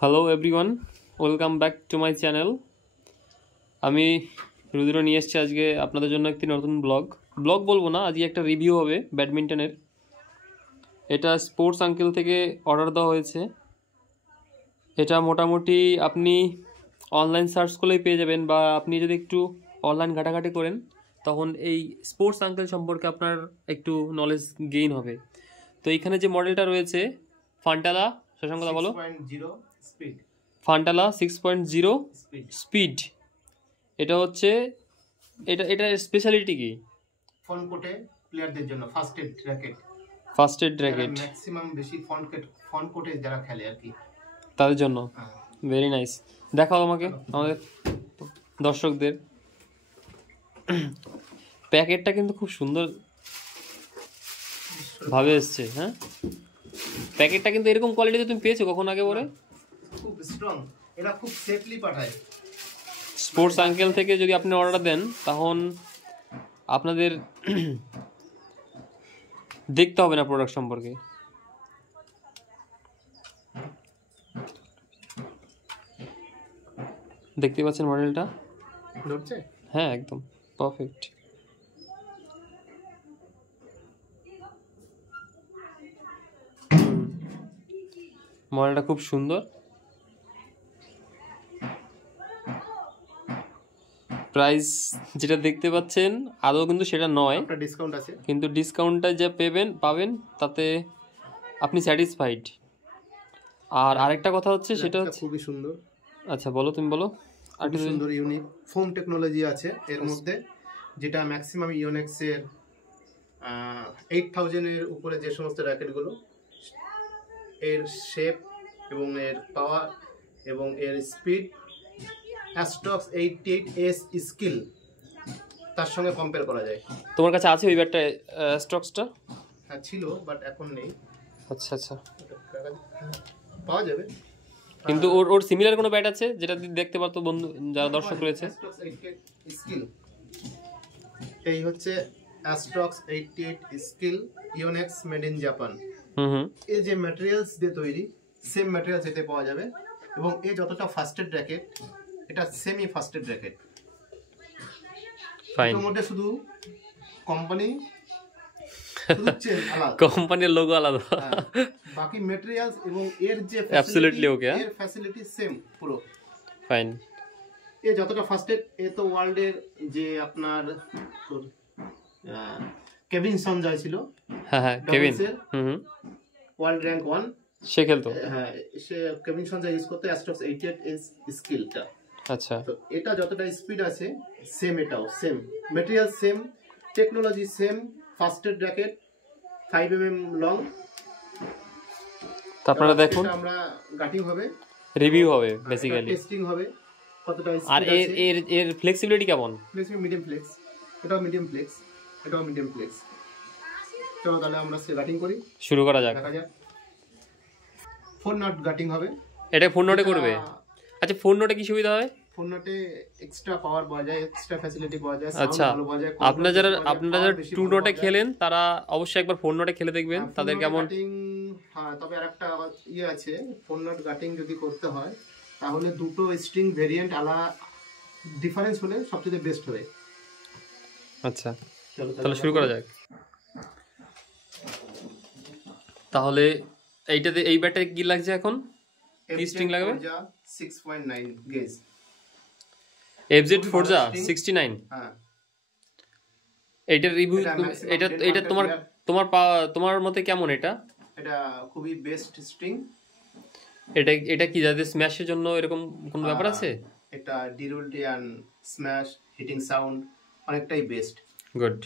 Hello everyone, welcome back to my channel. আমি রুদ্র নিয়ে এসেছি আজকে আপনাদের জন্য একটি নতুন ব্লগ বলবো না, আজকে একটা রিভিউ হবে ব্যাডমিন্টনের। এটা স্পোর্টস আঙ্কেল থেকে অর্ডার দেওয়া হয়েছে। এটা মোটামুটি আপনি অনলাইন সার্চ করলেই পেয়ে যাবেন, বা আপনি যদি একটু অনলাইন ঘাটাঘাটি করেন তখন এই স্পোর্টস আঙ্কেল সম্পর্কে আপনার একটু নলেজ গেইন হবে। তো এইখানে যে মডেলটা রয়েছে ফান্টালা, শশাঙ্কদা বলো। ফান্টালা 6.0 স্পিড। এটা হচ্ছে এটার স্পেশালিটি কি? ফ্রন্ট কোর্টে প্লেয়ারদের জন্য ফার্স্ট এড র‍্যাকেট ম্যাক্সিমাম বেশি ফ্রন্ট কোর্টে যারা খেলে আর কি, তাদের জন্য। Very nice. দেখাও আমাকে, আমাদের দর্শকদের। প্যাকেটটা কিন্তু খুব সুন্দর ভাবে এসছে। হ্যাঁ, প্যাকেটটা কিন্তু এরকম কোয়ালিটিতে তুমি পেয়েছো কখন আগে পরে? খুব স্ট্রং, এটা খুব সেফলি পাঠায়। স্পোর্টস আঙ্কেল থেকে যদি আপনি অর্ডার দেন তখন আপনাদের দেখতে হবে না প্রোডাক্ট সম্পর্কে। দেখতে পাচ্ছেন মডেলটা? হ্যাঁ, একদম পারফেক্ট। মডেলটা খুব সুন্দর। প্রাইস যেটা দেখতে পাচ্ছেন আদৌ কিন্তু সেটা নয়, একটা ডিসকাউন্ট আছে, কিন্তু ডিসকাউন্টটা যা পাবেন তাতে আপনি স্যাটিসফাইড। আর আরেকটা কথা হচ্ছে, সেটা হচ্ছে খুবই সুন্দর। আচ্ছা বলো, তুমি বলো। আর সুন্দর ইউনিক ফোম টেকনোলজি আছে এর মধ্যে, যেটা ম্যাক্সিমাম ইওনেক্স এর 8000 এর উপরে যে সমস্ত র্যাকেটগুলো, এর শেপ এবং এর পাওয়ার এবং এর স্পিড অ্যাস্ট্রক্স 88S স্কিল তার সঙ্গে কম্পেয়ার করা যায়। তোমার কাছে আছে ওই ব্যাটটা, অ্যাস্ট্রক্সটা? হ্যাঁ ছিল, বাট এখন নেই। আচ্ছা আচ্ছা, পাওয়া যাবে। কিন্তু ওর সিমিলার কোনো ব্যাট আছে যেটা দেখতে পারতো বন্ধু যারা দর্শক রয়েছে? স্কিল এই হচ্ছে অ্যাস্ট্রক্স 88 স্কিল ইওনেক্স মেড ইন জাপান। এই যে ম্যাটেরিয়ালস দিয়ে তৈরি, সেম ম্যাটেরিয়ালস এতে পাওয়া যাবে। এবং এই যতটা ফার্স্টেড র্যাকেট, এটা সেমি ফার্স্টেড র্যাকেট। ফাইন। এর মধ্যে শুধু কোম্পানির লোগো আলাদা, বাকি ম্যাটেরিয়ালস এবং এর যে অ্যাবসলিউটলি ওকে, এর ফ্যাসিলিটি সেম পুরো। ফাইন। এ যতটা ফার্স্টেড, এ তো ওয়ার্ল্ডের যে আপনার কেভিন সঞ্জয় ছিল, হ্যাঁ কেভিন, ওয়ার্ল্ড র্যাঙ্ক 1 সে খেলতো। হ্যাঁ, সে কেভিন সঞ্জয় ইউজ করতে অ্যাস্ট্রক্স 88S স্কিলটা। আচ্ছা, তো এটা যতটা স্পিড আছে সেম, এটাও same material, same technology, same ফার্স্টেড র্যাকেট, 5mm লং। তো আপনারা দেখুন, আমরা গাটিং হবে, রিভিউ হবে, বেসিক্যালি টেস্টিং হবে কতটা স্পিড আর আছে। এর ফ্লেক্সিবিলিটি কেমন? মিডিয়াম ফ্লেক্স, এটাও মিডিয়াম ফ্লেক্স, এটাও মিডিয়াম ফ্লেক্স। চলো তাহলে আমরা গাটিং করি, শুরু করা যাক। দেখা যাক। 4 নট গাটিং হবে। এটা 4 নটে করবে? আচ্ছা, 4 নটে কি সুবিধা হয়? 4 নটে এক্সট্রা পাওয়ার পাওয়া যায়, এক্সট্রা ফ্যাসিলিটি পাওয়া যায়, আচ্ছা, সাউন্ড ভালো পাওয়া যায়। আপনারা যারা 2 নটে খেলেন তারা অবশ্যই একবার 4 নটে খেলে দেখবেন তাদের কেমন। হ্যাঁ, তবে আরেকটা ইয়ে আছে, 4 নট গাটিং যদি করতে হয় তাহলে দুটো স্ট্রিং ভেরিয়েন্ট আলাদা ডিফারেন্স হলে সবচেয়ে বেস্ট হবে। আচ্ছা, তাহলে শুরু করা যাক। তাহলে এইটাতে, এই ব্যাটে কি লাগছে এখন? কি স্ট্রিং লাগবে? 6.9 গেজ FZ Forza 69। হ্যাঁ, এইটার রিভিউ, এটা তোমার মতে কেমন? এটা খুবই বেস্ট স্ট্রিং। এটা কি যাদের স্ম্যাশের জন্য এরকম কোনো ব্যাপার আছে? এটা durability and smash hitting sound অনেকটাই বেস্ট। গুড।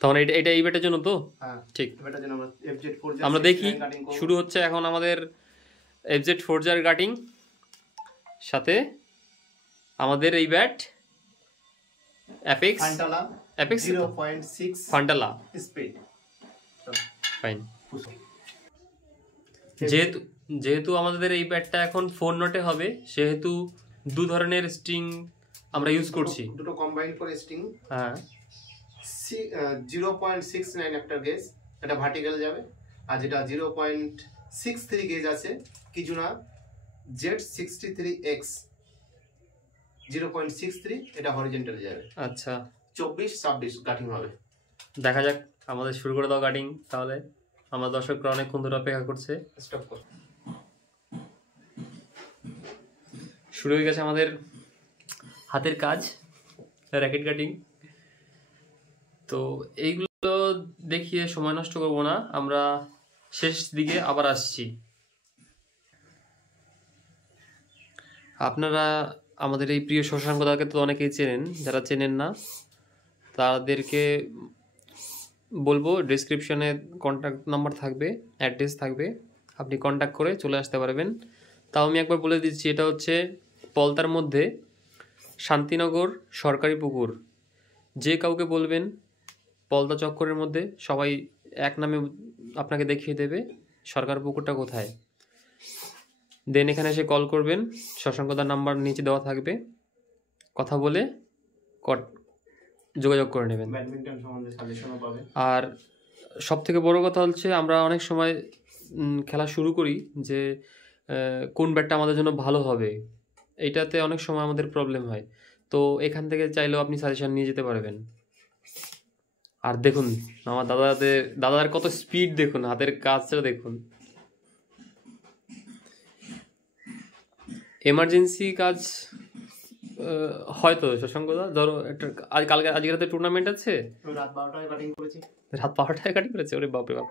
তখন এটা এই ব্যাটের জন্য তো? হ্যাঁ, ঠিক। ব্যাটের জন্য আমরা FZ Forza আমরা দেখি, শুরু হচ্ছে এখন আমাদের FZ Forza এর গাটিং, সাথে আমাদের এই ব্যাট অ্যাপেক্স ফান্টালা 0.6 ফান্টালা স্পিড। ফাইন। যেহেতু আমাদের এই ব্যাটটা এখন 4 নটে হবে, সেহেতু দু ধরনের স্ট্রিং আমরা ইউজ করছি, দুটো কম্বাইন করে স্ট্রিং। হ্যাঁ, 0.69 একটা গেজ, এটা ভার্টিক্যাল যাবে। আর যেটা 0.63 গেজ আছে কিজুনা Z63X 0.63, এটা হরিজন্টাল যাবে। আচ্ছা 24-26 কাটিং হবে। দেখা যাক, আমাদের শুরু করে দাও কাটিং তাহলে। আমার দর্শকরা অনেকক্ষণ ধরে অপেক্ষা করছে। স্টপ কর। শুরু হয়ে গেছে আমাদের হাতের কাজ, র্যাকেট কাটিং। তো এইগুলো দেখিয়ে সময় নষ্ট করব না, আমরা শেষ দিকে আবার আসছি। আপনারা আমাদের এই প্রিয় শশাঙ্কদাকে তো অনেকেই চেনেন, যারা চেনেন না তাদেরকে বলবো ডেসক্রিপশনে কন্ট্যাক্ট নাম্বার থাকবে, অ্যাড্রেস থাকবে, আপনি কন্ট্যাক্ট করে চলে আসতে পারবেন। তাও আমি একবার বলে দিচ্ছি, এটা হচ্ছে পলতার মধ্যে শান্তিনগর সরকারি পুকুর। যে কাউকে বলবেন পলতা চক্করের মধ্যে, সবাই এক নামে আপনাকে দেখিয়ে দেবে সরকার পুকুরটা কোথায়। দেন এখানে এসে কল করবেন, শশাঙ্কদার নাম্বার নিচে দেওয়া থাকবে, কথা বলে যোগাযোগ করে নেবেন। ব্যাডমিন্টন সম্বন্ধে সাজেশনও পাবে। আর সব থেকে বড় কথা হচ্ছে, আমরা অনেক সময় খেলা শুরু করি যে কোন ব্যাটটা আমাদের জন্য ভালো হবে, এইটাতে অনেক সময় আমাদের প্রবলেম হয়। তো এখান থেকে চাইলেও আপনি সাজেশন নিয়ে যেতে পারবেন। আর দেখুন আমার দাদার কত স্পিড, দেখুন হাতের কাজটা দেখুন। এমার্জেন্সি কাজ হয়তো শশাঙ্কদা, ধরো একটা আজকে রাতে টুর্নামেন্ট আছে, রাত 12টায় কাটিং করেছি। রাত 12টায় কাটিং করেছে, ওরে বাপরে বাপ।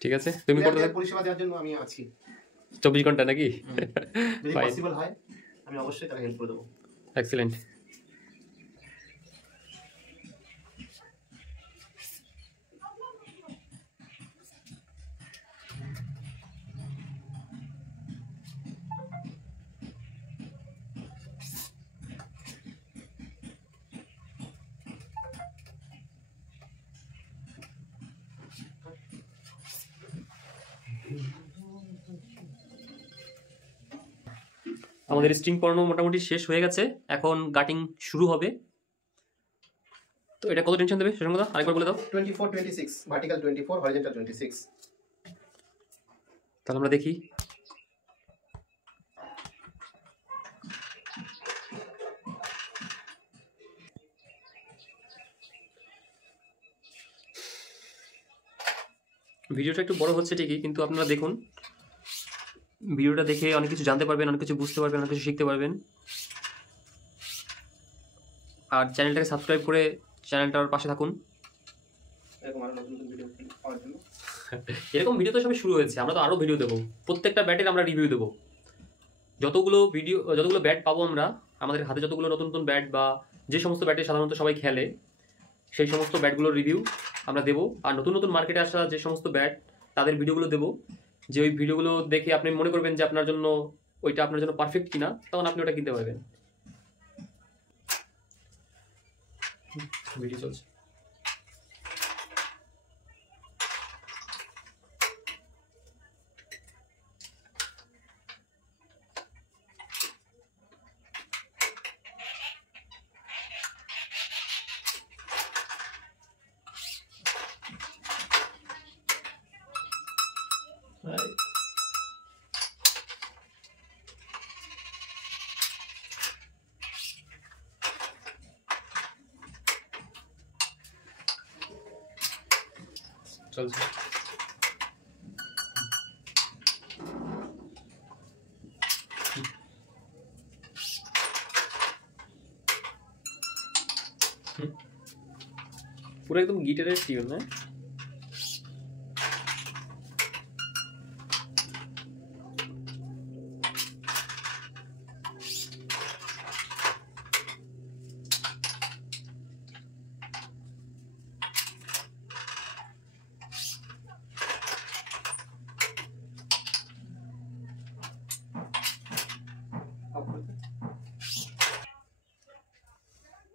ঠিক আছে, তুমি করতে থাকো, পরিষেবা দেওয়ার জন্য আমি আছি 24 ঘন্টা নাকি? যদি পসিবল হয় আমি অবশ্যই তাকে হেল্প করে দেবো। এক্সিলেন্ট। আমাদের স্ট্রিং পরানো মোটামুটি শেষ হয়ে গেছে, এখন গাটিং শুরু হবে। তো এটা কত টেনশন দেবে শশাঙ্কদা, আরেকবার বলে দাও। 24-26, ভার্টিক্যাল 24, হরিজন্টাল 26। তাহলে আমরা দেখি। ভিডিওটা একটু বড় হচ্ছে ঠিকই, কিন্তু আপনারা দেখুন, ভিডিওটা দেখে অনেক কিছু জানতে পারবেন, অনেক কিছু বুঝতে পারবেন, অনেক কিছু শিখতে পারবেন। আর চ্যানেলটাকে সাবস্ক্রাইব করে চ্যানেলটার পাশে থাকুন। এরকম ভিডিও তো সবই শুরু হয়েছে, আমরা তো আরও ভিডিও দেবো, প্রত্যেকটা ব্যাটের আমরা রিভিউ দেবো। যতগুলো ব্যাট পাবো আমরা, আমাদের হাতে যতগুলো নতুন নতুন ব্যাট বা যে সমস্ত ব্যাটে সাধারণত সবাই খেলে, সেই সমস্ত ব্যাটগুলোর রিভিউ আমরা দেবো। আর নতুন নতুন মার্কেটে আসা যে সমস্ত ব্যাট, তাদের ভিডিওগুলো দেবো, যে ওই ভিডিওগুলো দেখে আপনি মনে করবেন যে ওইটা আপনার জন্য পারফেক্ট কিনা, তখন আপনি ওটা কিনতে পারবেন। ভিডিও চলছে। চলছে। পুরো একদম গিটারের টিউন, হ্যাঁ।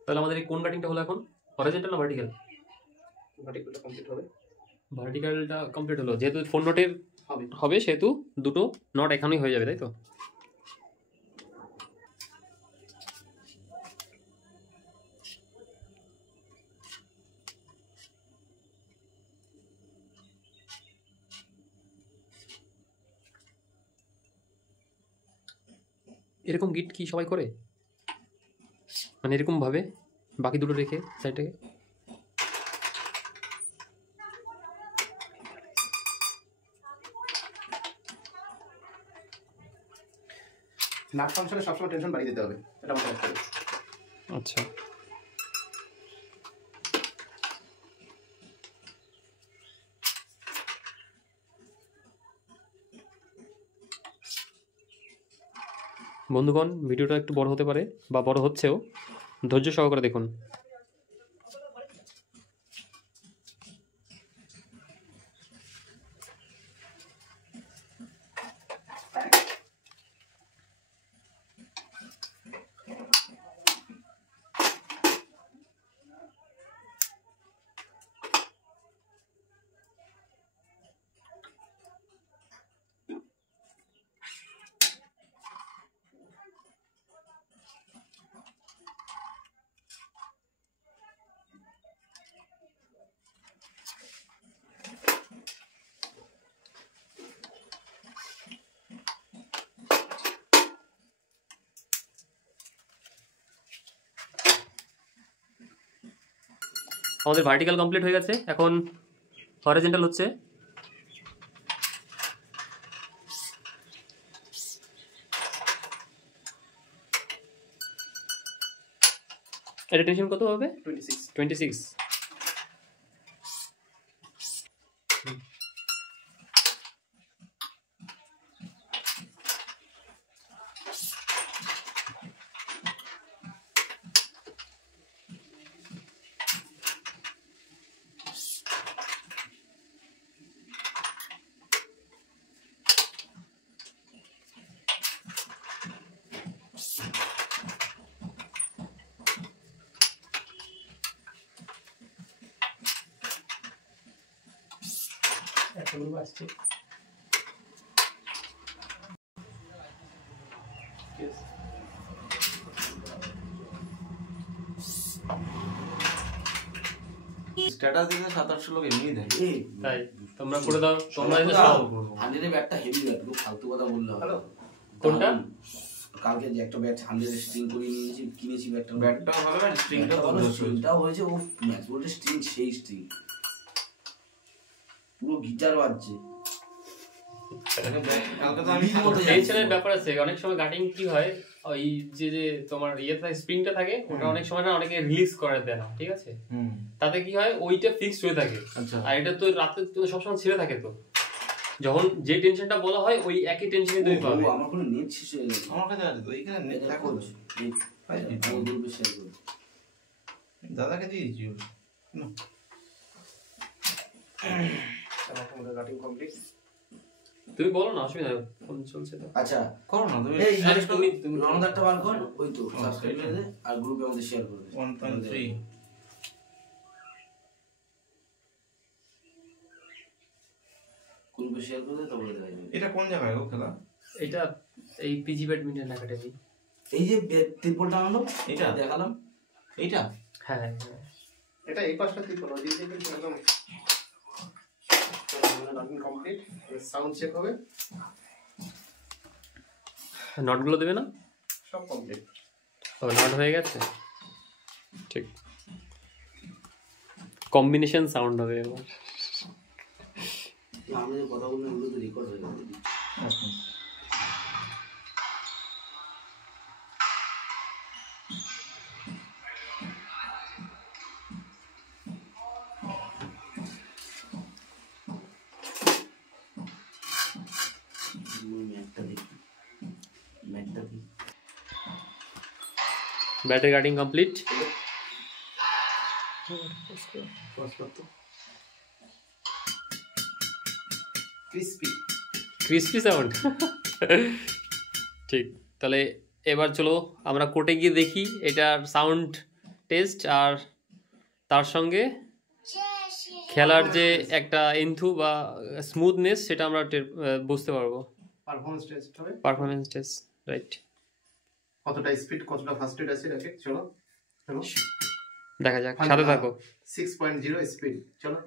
তাহলে আমাদের এই কোন কাটিংটা হলো এখন, হরিজন্টাল না ভার্টিক্যাল? ভার্টিক্যালটা কমপ্লিট হবে। ভার্টিক্যালটা কমপ্লিট হলো, যেহেতু 4 নোটের হবে সেহেতু দুটো নট এখানেই হয়ে যাবে, তাই তো? এরকম গিট কি সবাই করে, মানে এরকমভাবে বাকি দুটো রেখে সাইডে? নাট ফাংশনে সবসময় টেনশন বাড়িয়ে দিতে হবে, এটা মাথায় রাখতে হবে। আচ্ছা, বন্ধুগণ ভিডিওটা একটু বড় হতে পারে বা বড় হচ্ছেও, ধৈর্য সহকারে দেখুন। আমাদের ভার্টিক্যাল কমপ্লিট হয়ে গেছে, এখন হরিজন্টাল হচ্ছে। এটা টেনশন কত হবে? 26। আসছে। স্ট্যাটাস দিলে 700-800 লোক এমনি দেয়। তাই তোমরা করে দাও, তোমরা এনে দাও। সব 100 এর ব্যাটটা হেভি ব্যাট, লোক ফালতু কথা বললো। হ্যালো, কোনটা? কালকে যে একটা ব্যাট 100 এর স্ট্রিং করে নিয়েছি, কিনেছি ব্যাটটা। ব্যাটটাও ভালো, ব্যাট স্ট্রিংটাও ভালো, ভালো, স্ট্রিংটাও হয়েছে। ও ম্যাচ বলতে স্ট্রিং, সেই স্ট্রিং পুরো গিটার বাজছে। কালকে তো আমি টেনশনের ব্যাপার আছে। অনেক সময় গাটিং কি হয়, ওই যে যে তোমার ইয়ে থাকে, স্প্রিংটা থাকে, ওটা অনেক সময় না অনেকে রিলিজ করে দেয় না, ঠিক আছে? তাতে কি হয়, ওইটা ফিক্সড হয়ে থাকে। আচ্ছা, আর এটা তো রাতে তো সবসময় ছেড়ে থাকে, তো যখন যে টেনশনটা বলা হয় ওই একই টেনশনই তুমি পাবে। ও, আমার কোনো নেট শেষ হয়ে গেছে। আমার কাছে আছে তো, এইখানে নেট এটা দেখো। করছি। আমার গ্রুপে শেয়ার করব। দাদাকে দিয়েছি ও। না, আমাদের কাটিং কমপ্লিট। তুমি বলো না, অসুবিধা নেই, ফোন চলছে তো। আচ্ছা, করো না তুমি। এই আরে তুমি রনদারটা বার কর, ওই তো সাবস্ক্রাইব করে দে আর গ্রুপে আমাদের শেয়ার করে দে। 1.3 গ্রুপে শেয়ার করে দে, তারপরে দেখা যাবে। এটা কোন জায়গায় গো খেলা? এটা এই পিজি ব্যাডমিন্টন একাডেমি। এই যে ট্রিপল টানালো, এটা? দেখালাম। এইটা হ্যাঁ, এটা এই পাশটা ঠিক হলো, দিয়ে দিন একদম। কাটিং কমপ্লিট, সাউন্ড চেক হবে, নটগুলো দেবে না? সব কমপ্লিট। ও, নট হয়ে গেছে, ঠিক। কম্বিনেশন সাউন্ড হবে এবার। আমি যে কথা বললাম এগুলো তো রেকর্ড হয়ে যাবে। আচ্ছা, battery cutting complete. Crispy crispy sound. ঠিক, তাহলে এবার চলো আমরা কোর্টে গিয়ে দেখি এটার সাউন্ড টেস্ট, আর তার সঙ্গে খেলার যে একটা এন্থু বা স্মুথনেস সেটা আমরা বুঝতে পারবো। পারফরম্যান্স টেস্ট হবে, পারফরমেন্স টেস্ট, রাইট। কতটা স্পিড, কতটা ফাস্ট রেট আছে দেখে। চলো চলো দেখা যাক, সাথে থাকো। 6.0 স্পিড, চলো।